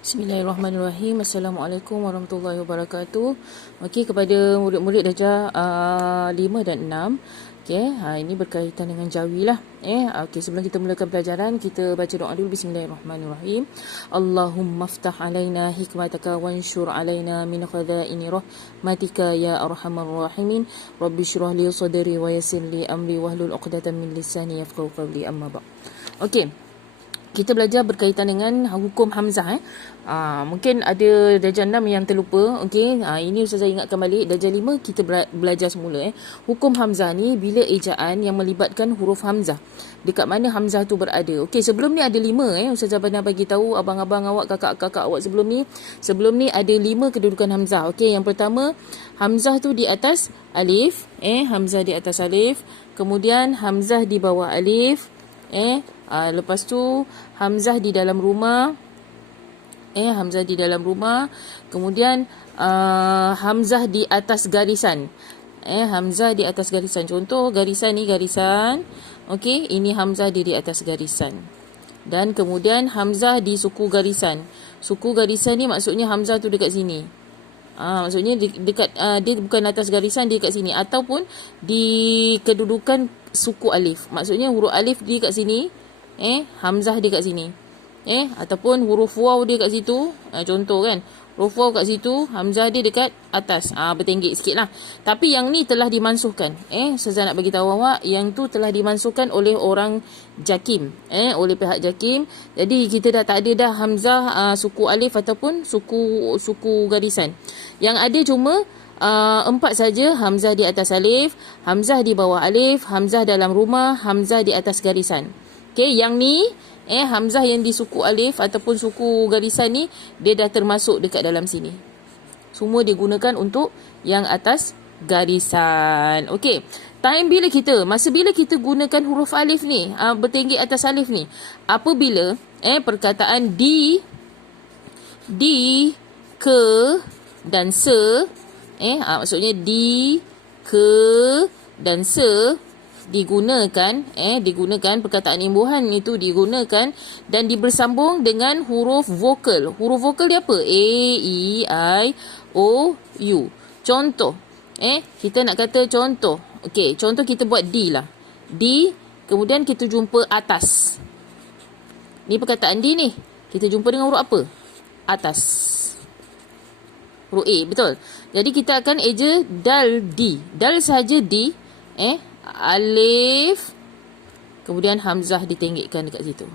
Bismillahirrahmanirrahim. Assalamualaikum warahmatullahi wabarakatuh. Okey, kepada murid-murid darjah 5 dan 6. Okey, ini berkaitan dengan jawi lah. Okey, sebelum kita mulakan pelajaran, kita baca doa dulu. Bismillahirrahmanirrahim. Allahumma aftah alaina hikmataka wanshur alaina min khadhaini rahmatika ya arhamar rahimin. Rabbi shrah li sadri wa yassir li amri wahlul 'uqdatam min lisani yafqahu qawli, amma ba'd. Okey, kita belajar berkaitan dengan hukum hamzah. Mungkin ada darjah 6 yang terlupa. Okey, ini Ustazah ingatkan balik. Darjah 5 kita belajar semula. Hukum hamzah ni bila ejaan yang melibatkan huruf hamzah. Dekat mana hamzah tu berada. Okey, sebelum ni ada 5. Ustazah pernah bagi tahu abang-abang awak, kakak-kakak awak sebelum ni. Sebelum ni ada 5 kedudukan hamzah. Okey, yang pertama hamzah tu di atas alif. Hamzah di atas alif. Kemudian hamzah di bawah alif. Lepas tu hamzah di dalam rumah. Hamzah di dalam rumah. Kemudian hamzah di atas garisan. Hamzah di atas garisan. Contoh garisan ni garisan. Okey, ini hamzah di atas garisan. Dan kemudian hamzah di suku garisan. Suku garisan ni maksudnya hamzah tu dekat sini. Maksudnya dekat dia bukan atas garisan, dia kat sini, ataupun di kedudukan suku alif. Maksudnya huruf alif dia kat sini, hamzah dia kat sini. Ataupun huruf waw dia kat situ. Contoh kan, huruf waw kat situ, hamzah dia dekat atas. Bertenggek sikit lah. Tapi yang ni telah dimansuhkan. Saya nak bagi tahu awak, yang tu telah dimansuhkan oleh orang JAKIM. Oleh pihak JAKIM. Jadi kita dah tak ada dah hamzah suku alif ataupun suku garisan. Yang ada cuma 4 saja. Hamzah di atas alif, hamzah di bawah alif, hamzah dalam rumah, hamzah di atas garisan. Okey, yang ni hamzah yang di suku alif ataupun suku garisan ni, dia dah termasuk dekat dalam sini. Semua digunakan untuk yang atas garisan. Okey, masa bila kita gunakan huruf alif ni, bertenggek atas alif ni, apabila perkataan di, ke dan se, maksudnya di, ke dan se digunakan perkataan imbuhan itu digunakan dan bersambung dengan huruf vokal. Huruf vokal dia apa? A, E, I, O, U. Contoh, kita nak kata contoh. Okey, contoh kita buat di lah. Di, kemudian kita jumpa atas. Ni perkataan di ni. Kita jumpa dengan huruf apa? Atas. Huruf A, betul. Jadi kita akan eja dal di. Dal sahaja di, alif, kemudian hamzah ditenggekkan dekat situ.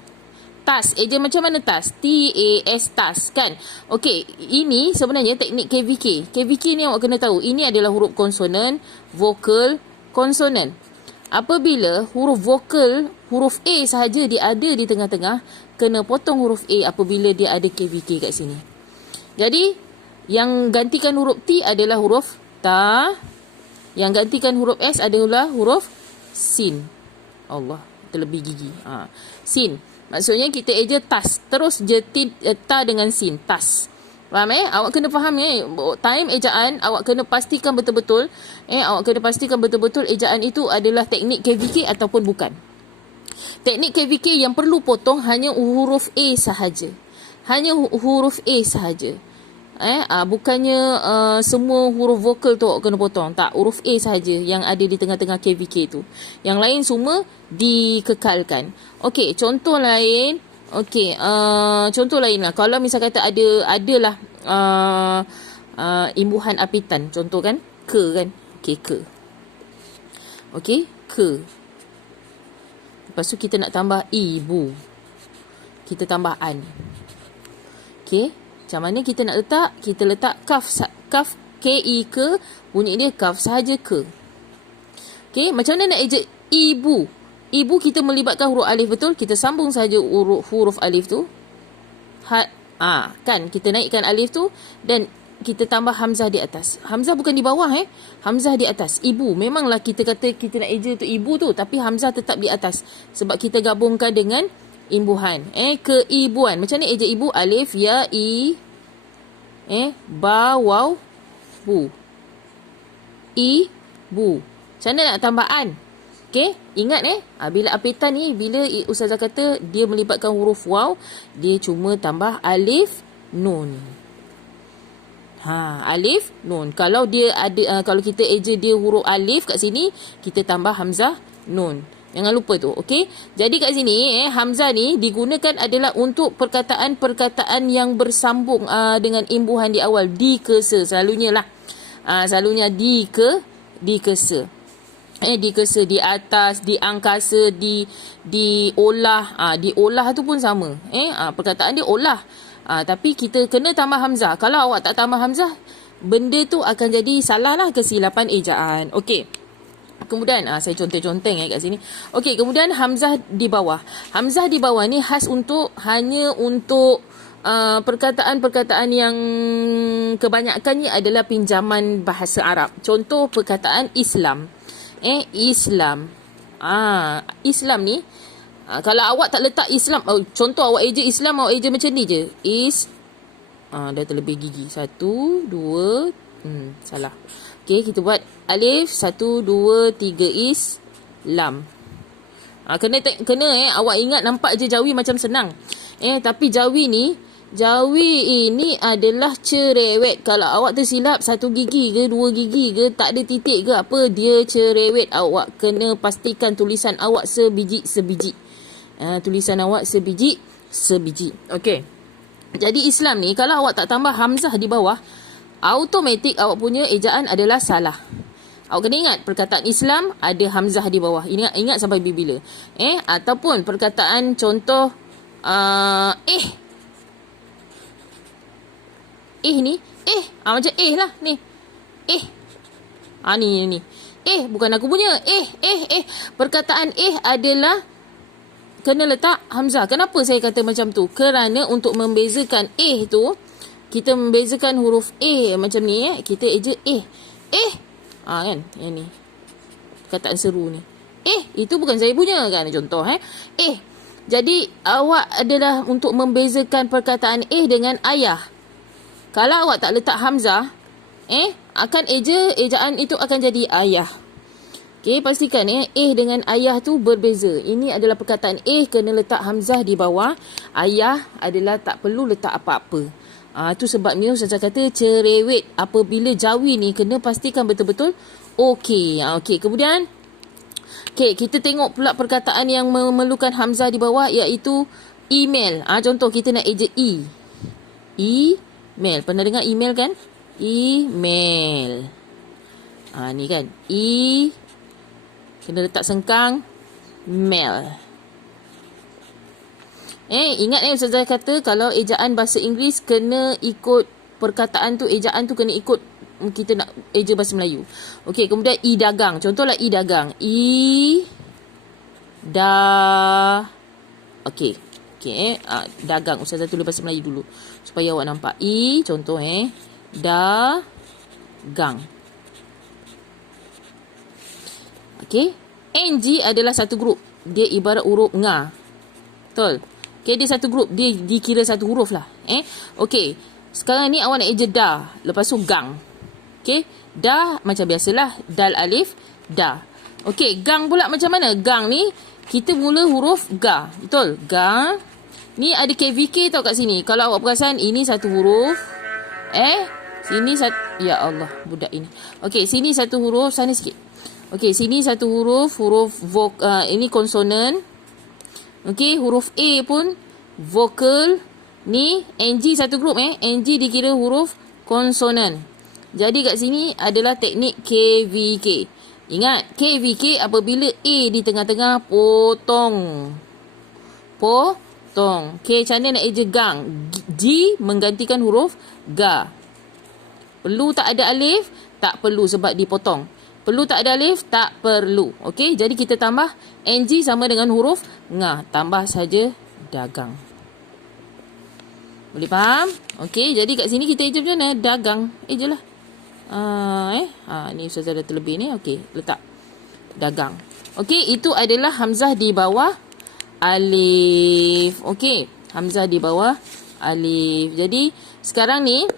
Tas, eja macam mana tas? T-A-S, tas kan. Okey, ini sebenarnya teknik KVK. KVK ni awak kena tahu, ini adalah huruf konsonan, vokal, konsonan. Apabila huruf vokal, huruf A sahaja dia ada di tengah-tengah, kena potong huruf A apabila dia ada KVK kat sini. Jadi yang gantikan huruf T adalah huruf ta. Yang gantikan huruf S adalah huruf sin. Allah, terlebih gigi. Sin. Maksudnya kita eja tas. Terus je ta dengan sin. Tas. Faham Awak kena faham time ejaan awak kena pastikan betul-betul. Awak kena pastikan betul-betul ejaan itu adalah teknik KVK ataupun bukan. Teknik KVK yang perlu potong hanya huruf A sahaja. Hanya huruf A sahaja. Bukannya semua huruf vokal tu awak kena potong. Tak, huruf A sahaja yang ada di tengah-tengah KVK tu. Yang lain semua dikekalkan. Okey, contoh lain. Okey, contoh lain lah. Kalau misal kata adalah imbuhan apitan. Contoh kan, ke kan. Okey, ke. Okey, ke. Lepas tu kita nak tambah ibu. Kita tambah an. Okey. Macam mana kita nak letak? Kita letak kaf K-I ke, bunyi dia kaf sahaja ke. Okey, macam mana nak ejek ibu? Ibu kita melibatkan huruf alif, betul? Kita sambung sahaja huruf alif tu. Kan kita naikkan alif tu dan kita tambah hamzah di atas. Hamzah bukan di bawah Hamzah di atas. Ibu, memanglah kita kata kita nak ejek tu ibu tu, tapi hamzah tetap di atas sebab kita gabungkan dengan imbuhan. Keibuan. Macam ni ejek ibu? Alif, ya, i, ba, waw, bu. Ibu. Macam mana nak tambah an? Okey, ingat bila apitan ni, bila Ustazah kata dia melibatkan huruf waw, dia cuma tambah alif nun. Alif, nun. Kalau dia ada kalau kita eja dia huruf alif kat sini, kita tambah hamzah nun. Jangan lupa tu, okey? Jadi kat sini hamzah ni digunakan adalah untuk perkataan-perkataan yang bersambung dengan imbuhan di awal di ke se, selalunya lah. Selalunya di ke se. Di ke se, di atas, di angkasa, di olah. Di olah tu pun sama. Perkataan dia olah. Tapi kita kena tambah hamzah. Kalau awak tak tambah hamzah, benda tu akan jadi salah lah, kesilapan ejaan. Okey. Kemudian saya conteng-conteng kat sini. Okey, kemudian hamzah di bawah. Hamzah di bawah ni khas hanya untuk perkataan-perkataan yang kebanyakannya adalah pinjaman bahasa Arab. Contoh perkataan Islam. Islam. Islam ni kalau awak tak letak Islam, contoh awak eja Islam, awak eja macam ni je. Dah terlebih gigi. 1, 2, salah. Okey, kita buat alif, 1, 2, 3, Islam. Kena awak ingat, nampak je Jawi macam senang. Tapi Jawi ini adalah cerewet. Kalau awak tersilap 1 gigi ke 2 gigi ke, tak ada titik ke apa, dia cerewet. Awak kena pastikan tulisan awak sebiji-sebiji. Tulisan awak sebiji-sebiji. Okey. Jadi Islam ni kalau awak tak tambah hamzah di bawah, automatik awak punya ejaan adalah salah. Awak kena ingat perkataan Islam ada hamzah di bawah. Ingat sampai bila. Ataupun perkataan contoh ni macam lah ni. Ni. Bukan aku punya. Perkataan adalah kena letak hamzah. Kenapa saya kata macam tu? Kerana untuk membezakan tu, kita membezakan huruf macam ni. Kita eja kan, yang ni perkataan seru ni. Itu bukan saya punya kan, contoh jadi awak adalah untuk membezakan perkataan dengan ayah. Kalau awak tak letak hamzah, akan ejaan itu akan jadi ayah. Okey, pastikan dengan ayah tu berbeza. Ini adalah perkataan kena letak hamzah di bawah. Ayah adalah tak perlu letak apa-apa. Itu sebabnya Ustazah kata cerewet. Apabila Jawi ni kena pastikan betul-betul okey. Kemudian kita tengok pula perkataan yang memerlukan hamzah di bawah, iaitu email. Contoh kita nak eja email. Pernah dengar email kan? Email. Ni kan. Kena letak sengkang. Mail. Ingat Ustazah kata kalau ejaan bahasa Inggeris kena ikut perkataan tu, ejaan tu kena ikut kita nak eja bahasa Melayu. Okey, kemudian dagang. Contohlah dagang. Okey, dagang. Ustazah tulis bahasa Melayu dulu supaya awak nampak. Contoh dagang. Okey, NG adalah satu grup. Dia ibarat huruf nga. Betul? Okey, dia satu grup. Dia dikira satu huruf lah. Okey, sekarang ni awak nak eja dah. Lepas tu gang. Okey, dah macam biasalah. Dal alif, dah. Okey, gang pula macam mana? Gang ni, kita mula huruf ga. Betul? Gang. Ni ada KVK tau kat sini. Kalau awak perasan, ini satu huruf. Sini satu. Ya Allah, budak ini. Okey, sini satu huruf. Sana sikit. Okey, sini satu huruf ini konsonan. Okey, huruf A pun vokal. Ni NG satu grup NG dikira huruf konsonan. Jadi kat sini adalah teknik KVK. Ingat, KVK apabila A di tengah-tengah potong. Okey, macam mana nak eja gang? G menggantikan huruf ga. Perlu tak ada alif? Tak perlu sebab dipotong. Perlu tak ada alif? Tak perlu. Okey, jadi kita tambah NG sama dengan huruf nga. Tambah saja dagang. Boleh faham? Okey, jadi kat sini kita eja macam mana? Dagang. Eja lah. Ni Ustazah dah terlebih ni. Okey, letak dagang. Okey, itu adalah hamzah di bawah alif. Okey, hamzah di bawah alif. Jadi, sekarang ni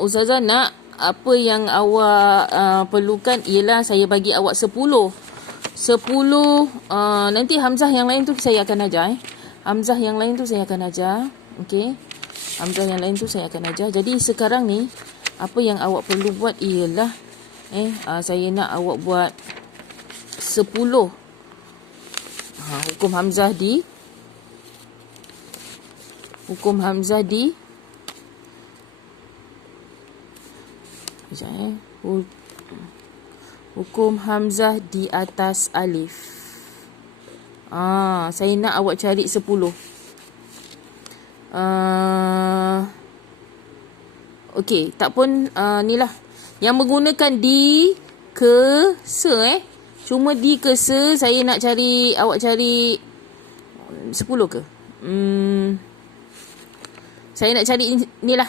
Ustazah nak apa yang awak perlukan ialah saya bagi awak 10. Nanti hamzah yang lain tu saya akan ajar. Hamzah yang lain tu saya akan ajar. Okey. Hamzah yang lain tu saya akan ajar. Jadi sekarang ni apa yang awak perlu buat ialah saya nak awak buat 10 hukum hamzah di hukum hamzah di atas alif. Saya nak awak cari 10. Okey, tak pun ni lah. Yang menggunakan di ke se Cuma di ke se saya nak cari, awak cari 10 ke? Saya nak cari ni lah.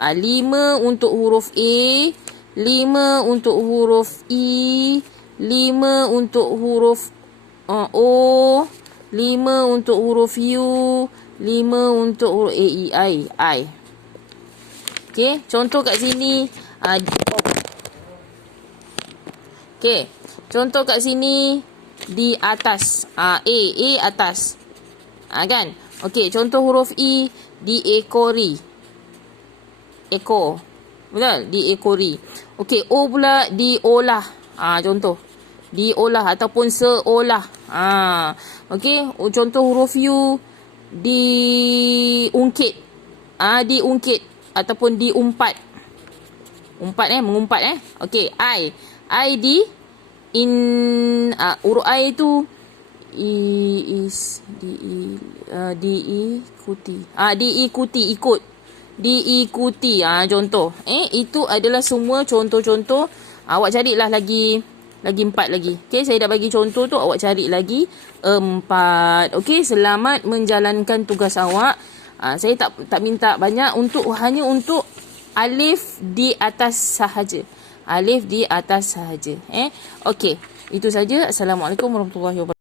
5 untuk huruf A, 5 untuk huruf I, 5 untuk huruf O, 5 untuk huruf U, 5 untuk huruf A, E, I. Okey, contoh kat sini. Okey, contoh kat sini di atas. A atas. Kan? Okey, contoh huruf I diekori. Ekor. Betul? Diekori. Okey, O pula diolah. Contoh. Diolah ataupun seolah. Okey, contoh huruf U diungkit. Diungkit ataupun diumpat. Mengumpat. Okey, I di huruf I tu diikuti, ikut. Diikuti. Contoh. Itu adalah semua contoh-contoh. Awak carilah lagi 4 lagi. Okey, saya dah bagi contoh tu, awak cari lagi 4. Okey, selamat menjalankan tugas awak. Saya tak minta banyak, hanya untuk alif di atas sahaja. Alif di atas sahaja. Okey, itu saja. Assalamualaikum warahmatullahi wabarakatuh.